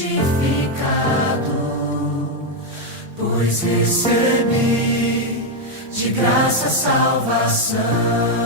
santificado, pois recebi de graça a salvação.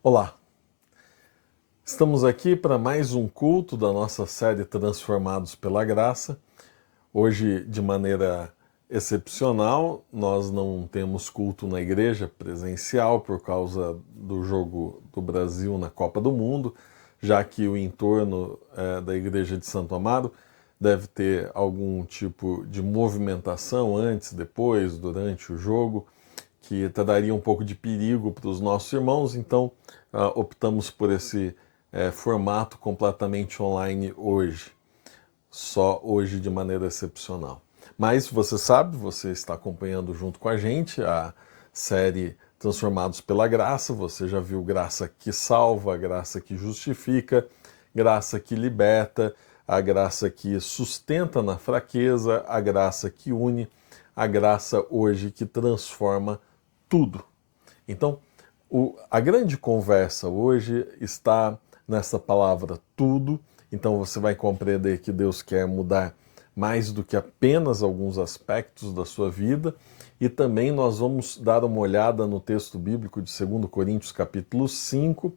Olá, estamos aqui para mais um culto da nossa série Transformados pela Graça. Hoje, de maneira excepcional, nós não temos culto na igreja presencial por causa do jogo do Brasil na Copa do Mundo, já que o entorno da igreja de Santo Amaro deve ter algum tipo de movimentação antes, depois, durante o jogo, que daria um pouco de perigo para os nossos irmãos, então optamos por esse formato completamente online hoje, só hoje de maneira excepcional. Mas você sabe, você está acompanhando junto com a gente a série Transformados pela Graça. Você já viu graça que salva, graça que justifica, graça que liberta, a graça que sustenta na fraqueza, a graça que une, a graça hoje que transforma tudo. Então, a grande conversa hoje está nessa palavra tudo. Então você vai compreender que Deus quer mudar mais do que apenas alguns aspectos da sua vida. E também nós vamos dar uma olhada no texto bíblico de 2 Coríntios capítulo 5,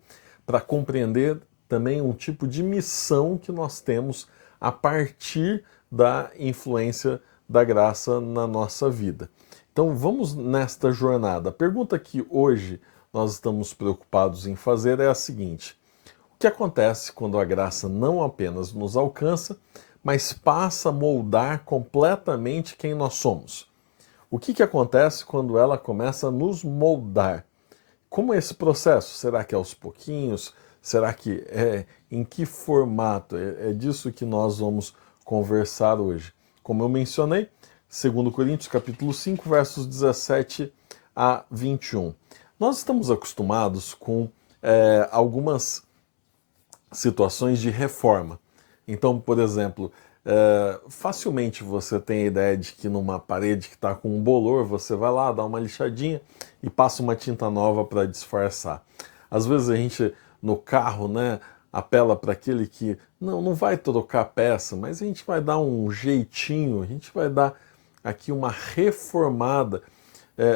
para compreender também um tipo de missão que nós temos a partir da influência da graça na nossa vida. Então vamos nesta jornada. A pergunta que hoje nós estamos preocupados em fazer é a seguinte: o que acontece quando a graça não apenas nos alcança, mas passa a moldar completamente quem nós somos? O que acontece quando ela começa a nos moldar? Como é esse processo? Será que é aos pouquinhos? Será que em que formato? É disso que nós vamos conversar hoje. Como eu mencionei, 2 Coríntios capítulo 5, versos 17 a 21. Nós estamos acostumados com algumas situações de reforma. Então, por exemplo, facilmente você tem a ideia de que numa parede que está com um bolor, você vai lá, dá uma lixadinha e passa uma tinta nova para disfarçar. Às vezes a gente, no carro, né, apela para aquele que não vai trocar a peça, mas a gente vai dar um jeitinho, a gente vai dar aqui uma reformada,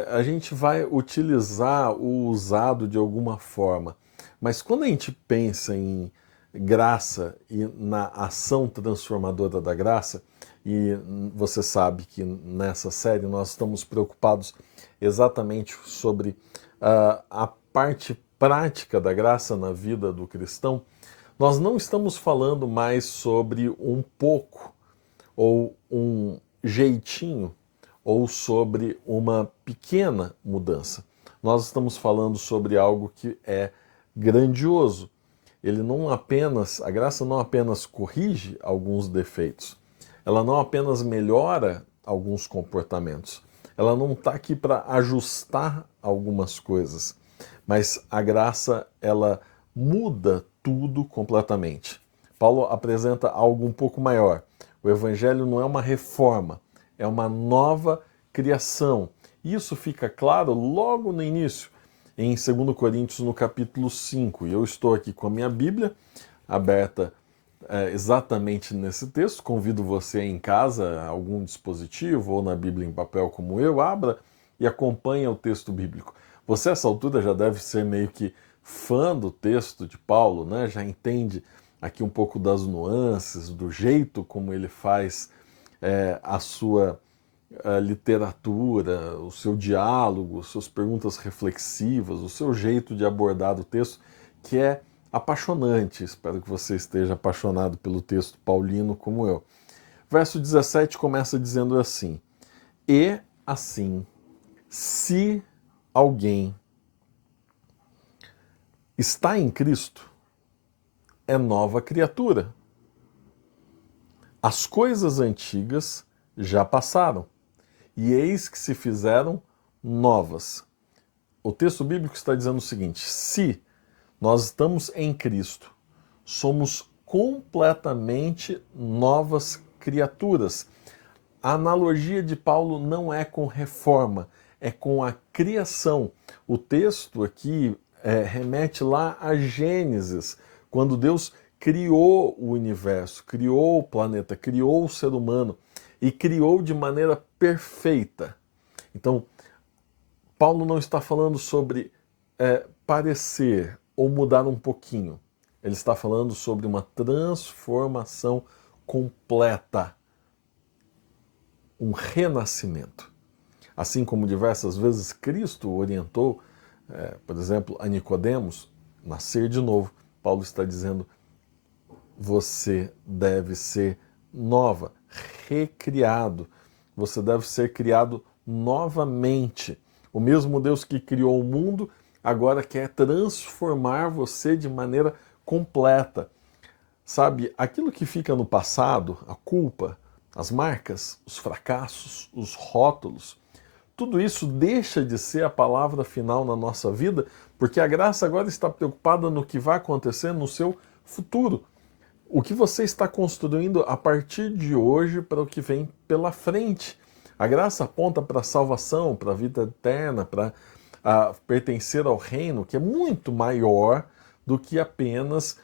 a gente vai utilizar o usado de alguma forma. Mas quando a gente pensa em graça e na ação transformadora da graça, e você sabe que nessa série nós estamos preocupados exatamente sobre a parte prática da graça na vida do cristão, nós não estamos falando mais sobre um pouco ou um jeitinho ou sobre uma pequena mudança. Nós estamos falando sobre algo que é grandioso. A graça não apenas corrige alguns defeitos, ela não apenas melhora alguns comportamentos, ela não está aqui para ajustar algumas coisas, mas a graça, ela muda tudo completamente. Paulo apresenta algo um pouco maior. O Evangelho não é uma reforma, é uma nova criação. Isso fica claro logo no início, em 2 Coríntios, no capítulo 5. E eu estou aqui com a minha Bíblia aberta exatamente nesse texto. Convido você em casa, algum dispositivo ou na Bíblia em papel como eu, abra e acompanhe o texto bíblico. Você, a essa altura, já deve ser meio que fã do texto de Paulo, né? Já entende aqui um pouco das nuances, do jeito como ele faz a sua literatura, o seu diálogo, suas perguntas reflexivas, o seu jeito de abordar o texto, que é apaixonante. Espero que você esteja apaixonado pelo texto paulino como eu. Verso 17 começa dizendo assim: e assim, se alguém está em Cristo, é nova criatura. As coisas antigas já passaram, e eis que se fizeram novas. O texto bíblico está dizendo o seguinte: se nós estamos em Cristo, somos completamente novas criaturas. A analogia de Paulo não é com reforma, é com a criação. O texto aqui remete lá a Gênesis, quando Deus criou o universo, criou o planeta, criou o ser humano e criou de maneira perfeita. Então, Paulo não está falando sobre parecer ou mudar um pouquinho. Ele está falando sobre uma transformação completa, um renascimento. Assim como diversas vezes Cristo orientou, por exemplo, a Nicodemos, nascer de novo, Paulo está dizendo: você deve ser nova, recriado, você deve ser criado novamente. O mesmo Deus que criou o mundo agora quer transformar você de maneira completa. Sabe, aquilo que fica no passado, a culpa, as marcas, os fracassos, os rótulos. Tudo isso deixa de ser a palavra final na nossa vida, porque a graça agora está preocupada no que vai acontecer no seu futuro. O que você está construindo a partir de hoje para o que vem pela frente. A graça aponta para a salvação, para a vida eterna, para pertencer ao reino, que é muito maior do que apenas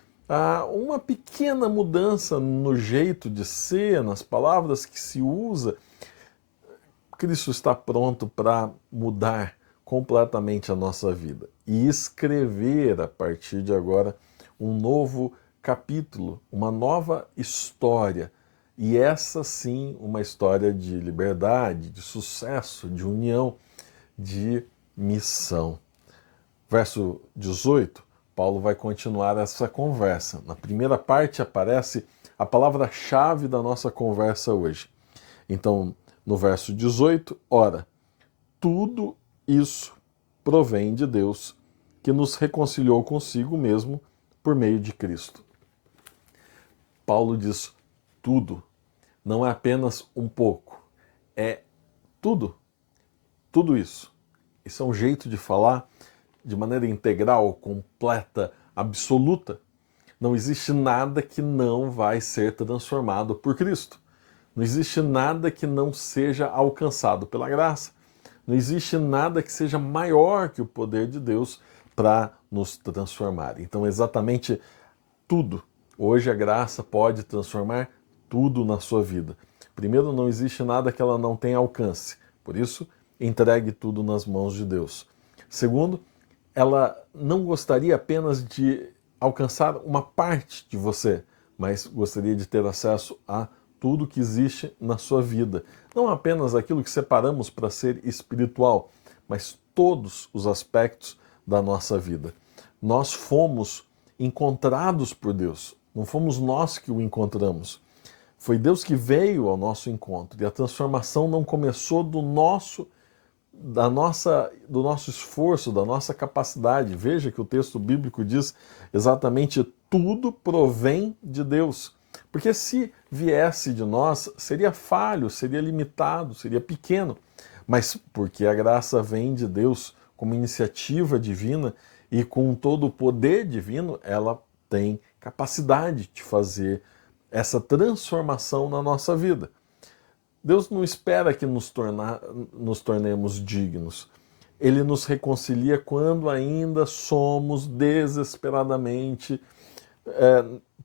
uma pequena mudança no jeito de ser, nas palavras que se usa. Cristo está pronto para mudar completamente a nossa vida e escrever a partir de agora um novo capítulo, uma nova história. E essa sim, uma história de liberdade, de sucesso, de união, de missão. Verso 18, Paulo vai continuar essa conversa. Na primeira parte aparece a palavra-chave da nossa conversa hoje. Então, no verso 18, ora, tudo isso provém de Deus, que nos reconciliou consigo mesmo por meio de Cristo. Paulo diz tudo, não é apenas um pouco, é tudo. Tudo isso. Isso é um jeito de falar de maneira integral, completa, absoluta. Não existe nada que não vai ser transformado por Cristo. Não existe nada que não seja alcançado pela graça. Não existe nada que seja maior que o poder de Deus para nos transformar. Então, exatamente tudo. Hoje a graça pode transformar tudo na sua vida. Primeiro, não existe nada que ela não tenha alcance. Por isso, entregue tudo nas mãos de Deus. Segundo, ela não gostaria apenas de alcançar uma parte de você, mas gostaria de ter acesso a tudo que existe na sua vida. Não apenas aquilo que separamos para ser espiritual, mas todos os aspectos da nossa vida. Nós fomos encontrados por Deus, não fomos nós que o encontramos. Foi Deus que veio ao nosso encontro e a transformação não começou do nosso esforço, da nossa capacidade. Veja que o texto bíblico diz exatamente tudo provém de Deus. Porque se viesse de nós, seria falho, seria limitado, seria pequeno. Mas porque a graça vem de Deus como iniciativa divina e com todo o poder divino, ela tem capacidade de fazer essa transformação na nossa vida. Deus não espera que nos tornemos dignos. Ele nos reconcilia quando ainda somos desesperadamente,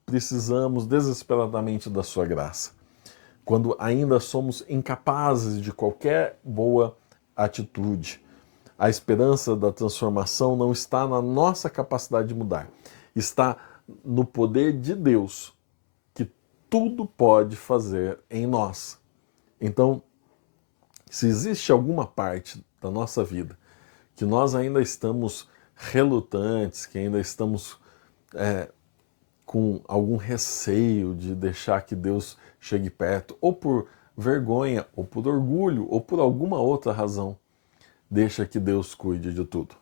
precisamos desesperadamente da sua graça. Quando ainda somos incapazes de qualquer boa atitude. A esperança da transformação não está na nossa capacidade de mudar. Está no poder de Deus, que tudo pode fazer em nós. Então, se existe alguma parte da nossa vida que nós ainda estamos relutantes, que ainda estamos com algum receio de deixar que Deus chegue perto, ou por vergonha, ou por orgulho, ou por alguma outra razão, deixa que Deus cuide de tudo.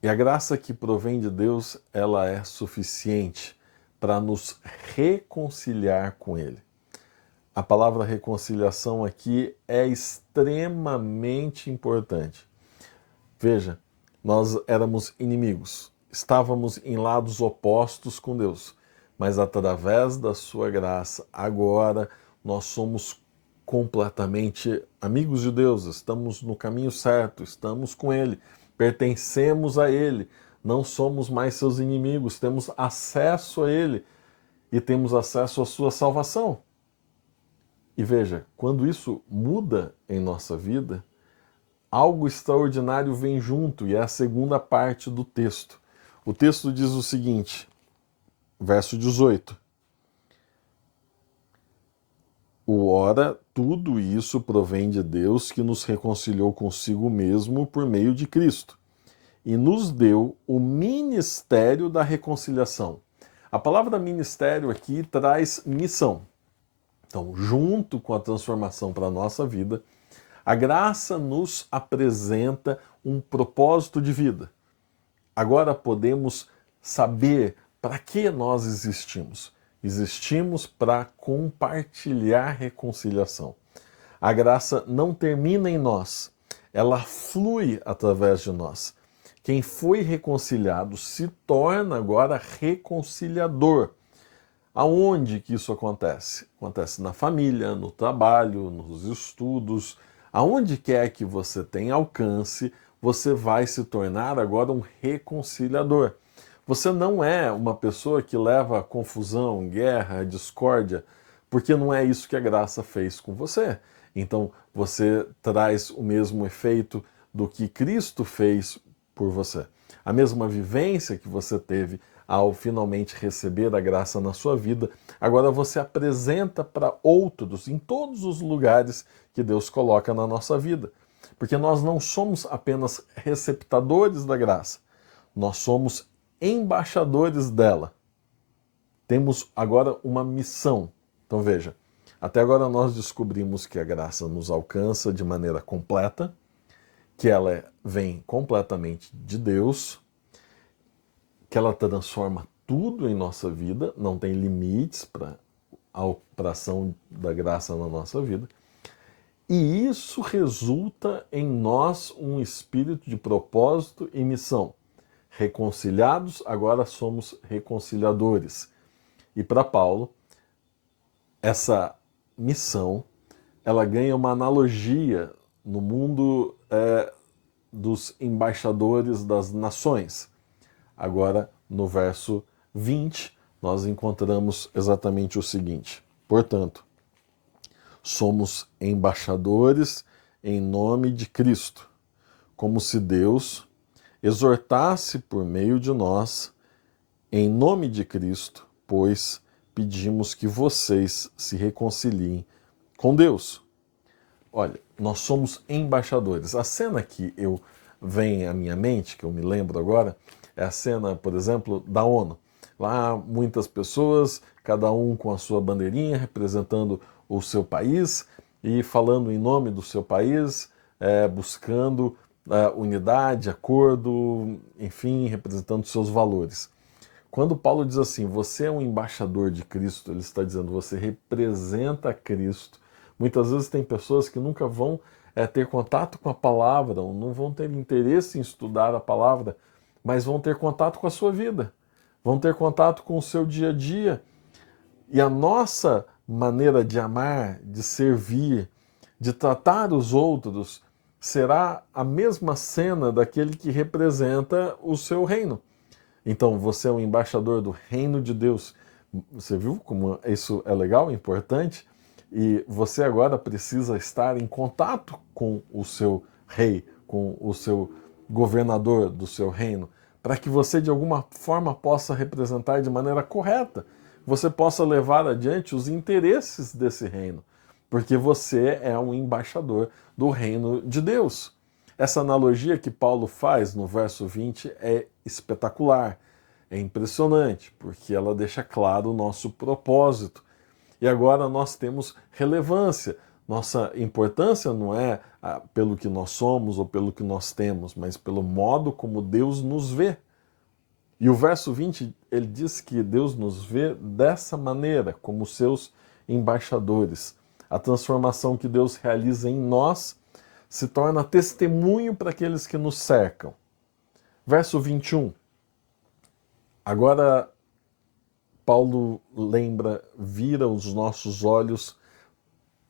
E a graça que provém de Deus, ela é suficiente para nos reconciliar com Ele. A palavra reconciliação aqui é extremamente importante. Veja, nós éramos inimigos, estávamos em lados opostos com Deus, mas através da sua graça, agora nós somos completamente amigos de Deus, estamos no caminho certo, estamos com Ele, pertencemos a Ele, não somos mais seus inimigos, temos acesso a Ele e temos acesso à sua salvação. E veja, quando isso muda em nossa vida, algo extraordinário vem junto, e é a segunda parte do texto. O texto diz o seguinte, verso 18. Ora, tudo isso provém de Deus, que nos reconciliou consigo mesmo por meio de Cristo, e nos deu o ministério da reconciliação. A palavra ministério aqui traz missão. Então, junto com a transformação para a nossa vida, a graça nos apresenta um propósito de vida. Agora podemos saber para que nós existimos. Existimos para compartilhar reconciliação. A graça não termina em nós, ela flui através de nós. Quem foi reconciliado se torna agora reconciliador. Aonde que isso acontece? Acontece na família, no trabalho, nos estudos. Aonde quer que você tenha alcance, você vai se tornar agora um reconciliador. Você não é uma pessoa que leva confusão, guerra, discórdia, porque não é isso que a graça fez com você. Então você traz o mesmo efeito do que Cristo fez por você. A mesma vivência que você teve ao finalmente receber a graça na sua vida, agora você apresenta para outros em todos os lugares que Deus coloca na nossa vida. Porque nós não somos apenas receptadores da graça, nós somos embaixadores dela. Temos agora uma missão. Então veja, até agora nós descobrimos que a graça nos alcança de maneira completa, que ela vem completamente de Deus, que ela transforma tudo em nossa vida, não tem limites para a ação da graça na nossa vida. E isso resulta em nós um espírito de propósito e missão. Reconciliados, agora somos reconciliadores. E para Paulo, essa missão, ela ganha uma analogia no mundo dos embaixadores das nações. Agora, no verso 20, nós encontramos exatamente o seguinte: portanto, somos embaixadores em nome de Cristo, como se Deus exortasse por meio de nós, em nome de Cristo, pois pedimos que vocês se reconciliem com Deus. Olha, nós somos embaixadores. A cena que vem à minha mente, que eu me lembro agora, é a cena, por exemplo, da ONU. Lá muitas pessoas, cada um com a sua bandeirinha, representando o seu país e falando em nome do seu país, buscando unidade, acordo, enfim, representando seus valores. Quando Paulo diz assim, você é um embaixador de Cristo, ele está dizendo, você representa Cristo. Muitas vezes tem pessoas que nunca vão ter contato com a palavra, ou não vão ter interesse em estudar a palavra, mas vão ter contato com a sua vida, vão ter contato com o seu dia a dia. E a nossa maneira de amar, de servir, de tratar os outros, será a mesma cena daquele que representa o seu reino. Então, você é um embaixador do reino de Deus. Você viu como isso é legal, importante? E você agora precisa estar em contato com o seu rei, com o seu governador do seu reino, para que você de alguma forma possa representar de maneira correta, você possa levar adiante os interesses desse reino, porque você é um embaixador do reino de Deus. Essa analogia que Paulo faz no verso 20 é espetacular, é impressionante, porque ela deixa claro o nosso propósito. E agora nós temos relevância. Nossa importância não é pelo que nós somos ou pelo que nós temos, mas pelo modo como Deus nos vê. E o verso 20, ele diz que Deus nos vê dessa maneira, como seus embaixadores. A transformação que Deus realiza em nós se torna testemunho para aqueles que nos cercam. Verso 21. Agora, Paulo vira os nossos olhos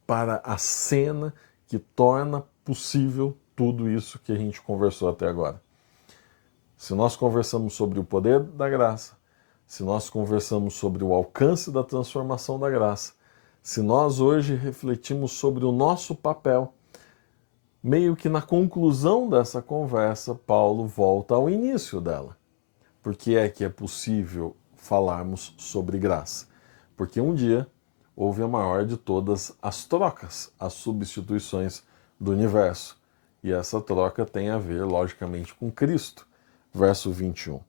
para a cena que torna possível tudo isso que a gente conversou até agora. Se nós conversamos sobre o poder da graça, se nós conversamos sobre o alcance da transformação da graça, se nós hoje refletimos sobre o nosso papel, meio que na conclusão dessa conversa, Paulo volta ao início dela. Por que é que é possível falarmos sobre graça? Porque um dia houve a maior de todas as trocas, as substituições do universo. E essa troca tem a ver, logicamente, com Cristo. Verso 21.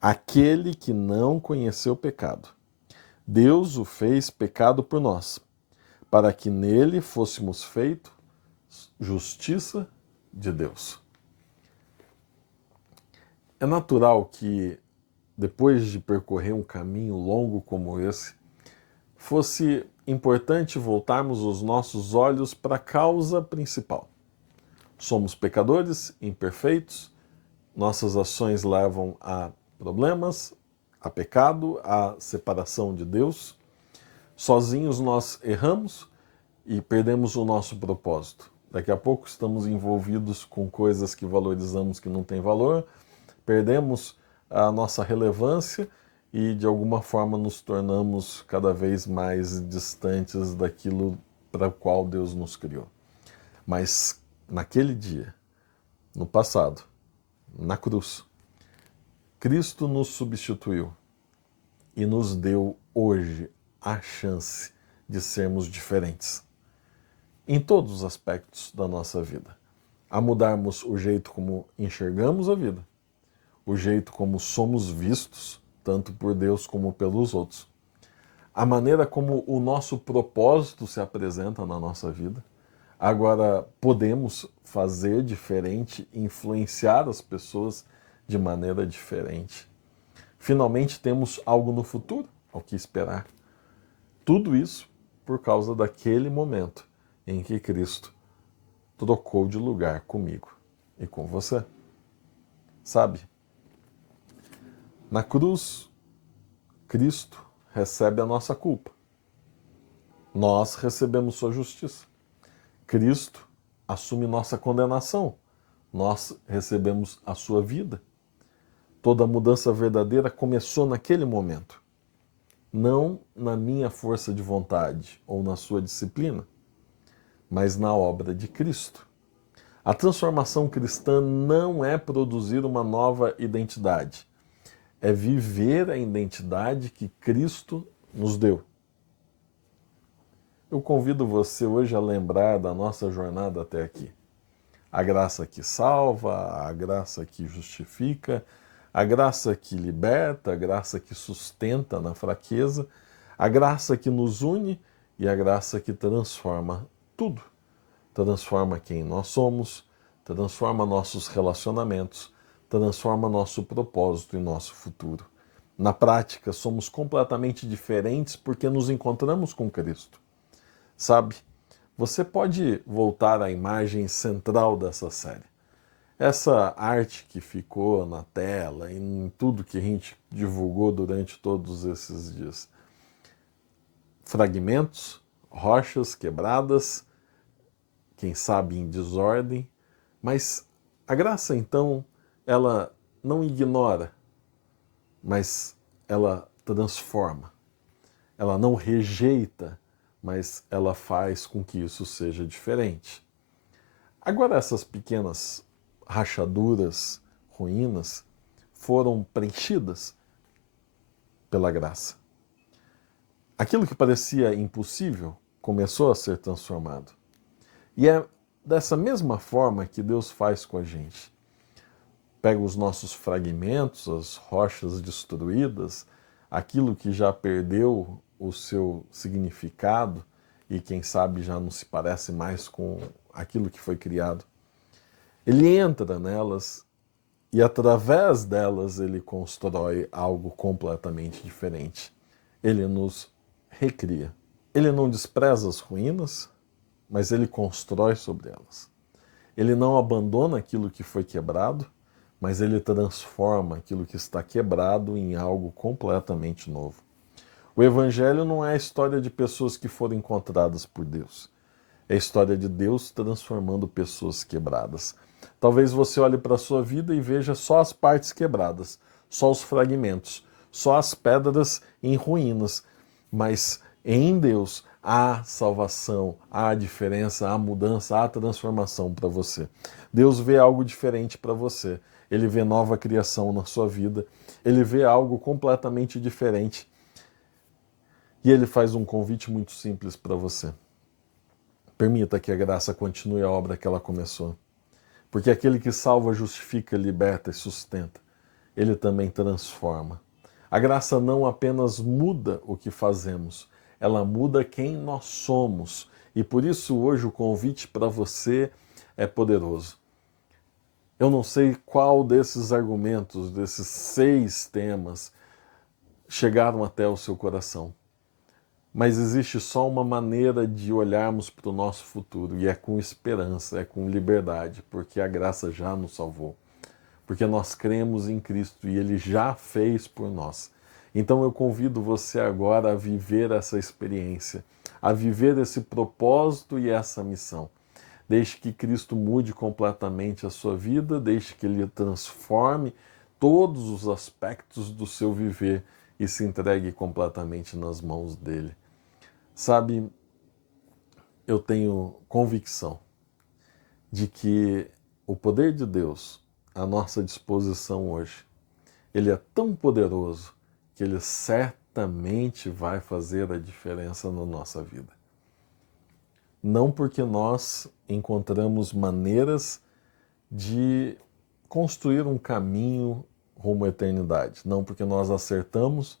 Aquele que não conheceu pecado, Deus o fez pecado por nós, para que nele fôssemos feitos justiça de Deus. É natural que, depois de percorrer um caminho longo como esse, fosse importante voltarmos os nossos olhos para a causa principal. Somos pecadores, imperfeitos, nossas ações levam a problemas, a pecado, a separação de Deus. Sozinhos nós erramos e perdemos o nosso propósito. Daqui a pouco estamos envolvidos com coisas que valorizamos que não têm valor, perdemos a nossa relevância e de alguma forma nos tornamos cada vez mais distantes daquilo para o qual Deus nos criou. Mas naquele dia, no passado, na cruz, Cristo nos substituiu e nos deu hoje a chance de sermos diferentes em todos os aspectos da nossa vida. A mudarmos o jeito como enxergamos a vida, o jeito como somos vistos, tanto por Deus como pelos outros, a maneira como o nosso propósito se apresenta na nossa vida. Agora podemos fazer diferente, influenciar as pessoas de maneira diferente. Finalmente temos algo no futuro ao que esperar. Tudo isso por causa daquele momento em que Cristo trocou de lugar comigo e com você. Sabe? Na cruz, Cristo recebe a nossa culpa. Nós recebemos sua justiça. Cristo assume nossa condenação. Nós recebemos a sua vida. Toda mudança verdadeira começou naquele momento. Não na minha força de vontade ou na sua disciplina, mas na obra de Cristo. A transformação cristã não é produzir uma nova identidade, é viver a identidade que Cristo nos deu. Eu convido você hoje a lembrar da nossa jornada até aqui. A graça que salva, a graça que justifica, a graça que liberta, a graça que sustenta na fraqueza, a graça que nos une e a graça que transforma tudo. Transforma quem nós somos, transforma nossos relacionamentos, transforma nosso propósito e nosso futuro. Na prática, somos completamente diferentes porque nos encontramos com Cristo. Sabe, você pode voltar à imagem central dessa série. Essa arte que ficou na tela, em tudo que a gente divulgou durante todos esses dias. Fragmentos, rochas quebradas, quem sabe em desordem, mas a graça então, ela não ignora, mas ela transforma. Ela não rejeita, mas ela faz com que isso seja diferente. Agora essas pequenas rachaduras, ruínas, foram preenchidas pela graça. Aquilo que parecia impossível começou a ser transformado. E é dessa mesma forma que Deus faz com a gente. Pega os nossos fragmentos, as rochas destruídas, aquilo que já perdeu o seu significado e quem sabe já não se parece mais com aquilo que foi criado. Ele entra nelas e através delas ele constrói algo completamente diferente. Ele nos recria. Ele não despreza as ruínas, mas ele constrói sobre elas. Ele não abandona aquilo que foi quebrado, mas ele transforma aquilo que está quebrado em algo completamente novo. O Evangelho não é a história de pessoas que foram encontradas por Deus. É a história de Deus transformando pessoas quebradas. Talvez você olhe para a sua vida e veja só as partes quebradas, só os fragmentos, só as pedras em ruínas, mas em Deus há salvação, há diferença, há mudança, há transformação para você. Deus vê algo diferente para você. Ele vê nova criação na sua vida. Ele vê algo completamente diferente. E ele faz um convite muito simples para você. Permita que a graça continue a obra que ela começou. Porque aquele que salva, justifica, liberta e sustenta, ele também transforma. A graça não apenas muda o que fazemos, ela muda quem nós somos. E por isso hoje o convite para você é poderoso. Eu não sei qual desses argumentos, desses 6 temas, chegaram até o seu coração. Mas existe só uma maneira de olharmos para o nosso futuro, e é com esperança, é com liberdade, porque a graça já nos salvou. Porque nós cremos em Cristo e Ele já fez por nós. Então eu convido você agora a viver essa experiência, a viver esse propósito e essa missão. Deixe que Cristo mude completamente a sua vida, deixe que Ele transforme todos os aspectos do seu viver e se entregue completamente nas mãos dele. Sabe, eu tenho convicção de que o poder de Deus à nossa disposição hoje, ele é tão poderoso que ele certamente vai fazer a diferença na nossa vida. Não porque nós encontramos maneiras de construir um caminho rumo à eternidade, não porque nós acertamos,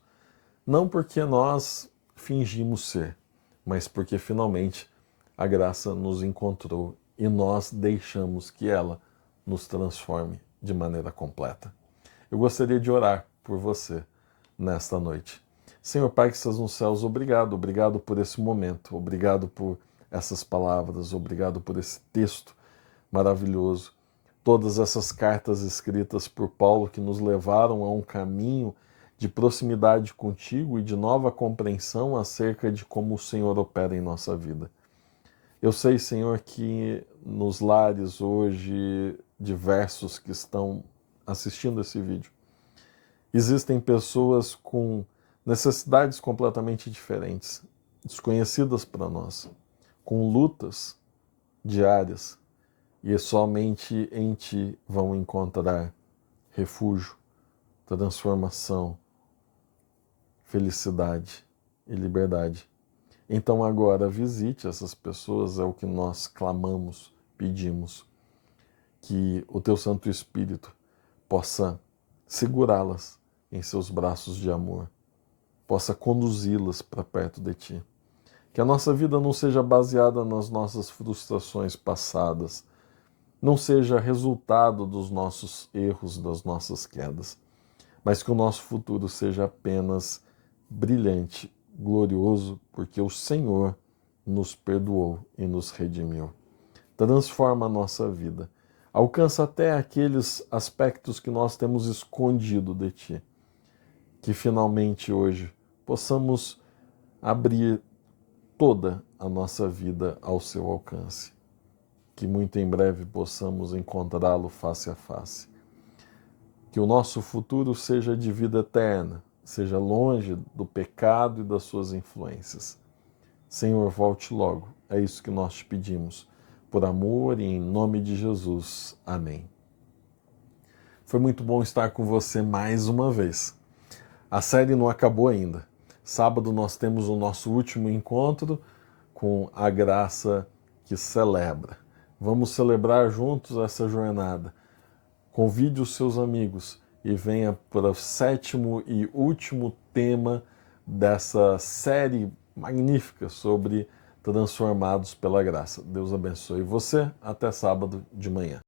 não porque nós fingimos ser, mas porque finalmente a graça nos encontrou e nós deixamos que ela nos transforme de maneira completa. Eu gostaria de orar por você nesta noite. Senhor Pai que estás nos céus, obrigado por esse momento, obrigado por essas palavras, obrigado por esse texto maravilhoso, todas essas cartas escritas por Paulo que nos levaram a um caminho de proximidade contigo e de nova compreensão acerca de como o Senhor opera em nossa vida. Eu sei, Senhor, que nos lares hoje diversos que estão assistindo esse vídeo, existem pessoas com necessidades completamente diferentes, desconhecidas para nós, com lutas diárias, e somente em Ti vão encontrar refúgio, transformação, felicidade e liberdade. Então agora visite essas pessoas, é o que nós clamamos, pedimos, que o Teu Santo Espírito possa segurá-las em seus braços de amor, possa conduzi-las para perto de Ti. Que a nossa vida não seja baseada nas nossas frustrações passadas, não seja resultado dos nossos erros, das nossas quedas, mas que o nosso futuro seja apenas brilhante, glorioso, porque o Senhor nos perdoou e nos redimiu. Transforma a nossa vida. Alcança até aqueles aspectos que nós temos escondido de Ti. Que finalmente hoje possamos abrir toda a nossa vida ao Seu alcance. Que muito em breve possamos encontrá-lo face a face. Que o nosso futuro seja de vida eterna, seja longe do pecado e das suas influências. Senhor, volte logo. É isso que nós te pedimos. Por amor e em nome de Jesus. Amém. Foi muito bom estar com você mais uma vez. A série não acabou ainda. Sábado nós temos o nosso último encontro com a graça que celebra. Vamos celebrar juntos essa jornada. Convide os seus amigos e venha para o 7º e último tema dessa série magnífica sobre transformados pela graça. Deus abençoe você. Até sábado de manhã.